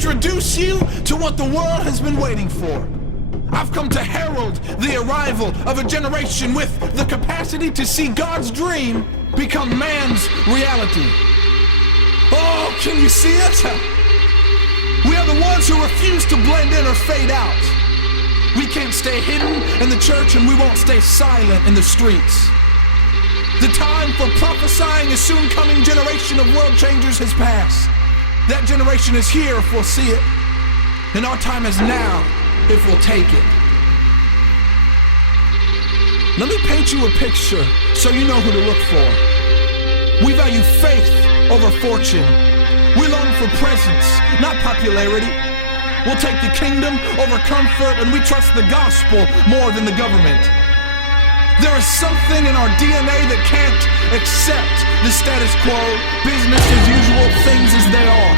introduce you to what the world has been waiting for. I've come to herald the arrival of a generation with the capacity to see God's dream become man's reality. Oh, can you see it? We are the ones who refuse to blend in or fade out. We can't stay hidden in the church, and we won't stay silent in the streets. The time for prophesying a soon-coming generation of world changers has passed. That generation is here if we'll see it, and our time is now if we'll take it. Let me paint you a picture so you know who to look for. We value faith over fortune. We long for presence, not popularity. We'll take the kingdom over comfort, and we trust the gospel more than the government. There is something in our DNA that can't accept the status quo, business as usual, things as they are.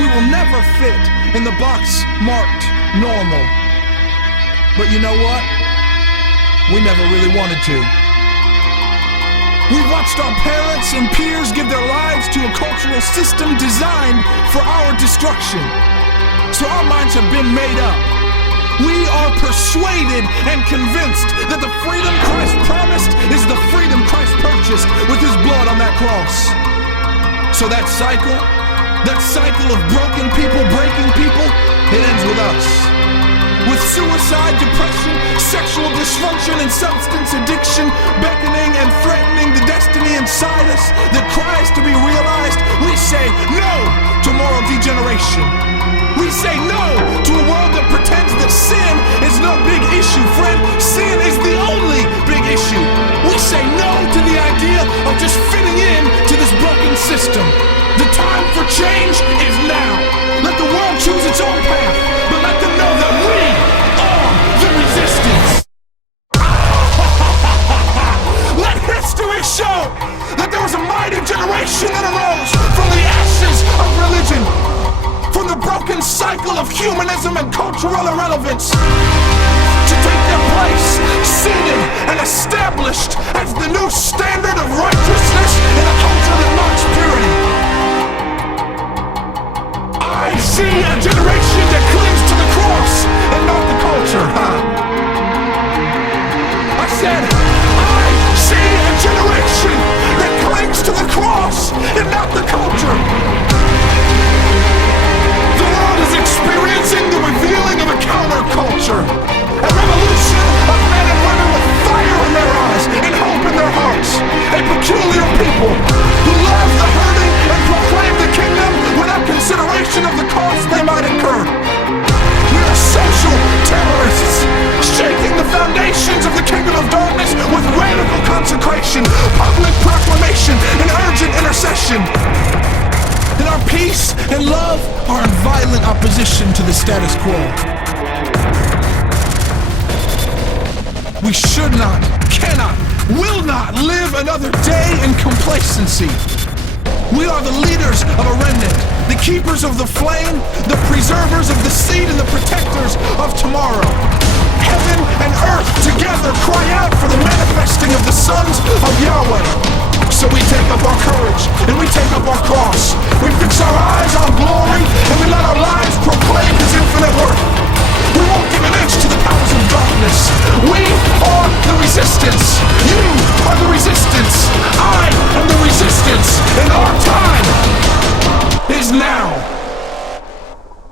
We will never fit in the box marked normal. But you know what? We never really wanted to. We've watched our parents and peers give their lives to a cultural system designed for our destruction. So our minds have been made up. We are persuaded and convinced that the freedom Christ promised is the freedom Christ purchased with his blood on that cross. So that cycle of broken people breaking people, it ends with us. With suicide, depression, sexual dysfunction, and substance addiction beckoning and threatening the destiny inside us that cries to be realized, we say no to moral degeneration. We say no to a world that pretends that sin is no big issue, friend. Sin is the only big issue. We say no to the idea of just fitting in to this broken system. The time for change is now. Let the world choose its own path, but let them know that we are the resistance. Let history show that there was a mighty generation that arose from the ashes of religion, from the broken cycle of humanism and cultural irrelevance, to take their place, seated and established as the new standard of righteousness in a culture that mocks purity. I see a generation that clings to the cross and not the culture. I said, I see a generation that clings to the cross and not the culture. Experiencing the revealing of a counterculture, a revolution of men and women with fire in their eyes and hope in their hearts, a peculiar people who love the hurting and proclaim the kingdom without consideration of the cost they might incur. We are social terrorists, shaking the foundations of the kingdom of darkness with radical consecration, public proclamation, and urgent intercession. And our peace and love are in violent opposition to the status quo. We should not, cannot, will not live another day in complacency. We are the leaders of a remnant, the keepers of the flame, the preservers of the seed, and the protectors of tomorrow. Heaven and earth together cry out for the manifesting of the sons of Yahweh. So we take up our courage, and we take up our cross. We fix our eyes on glory, and we let our lives proclaim his infinite worth. We won't give an inch to the powers of darkness. We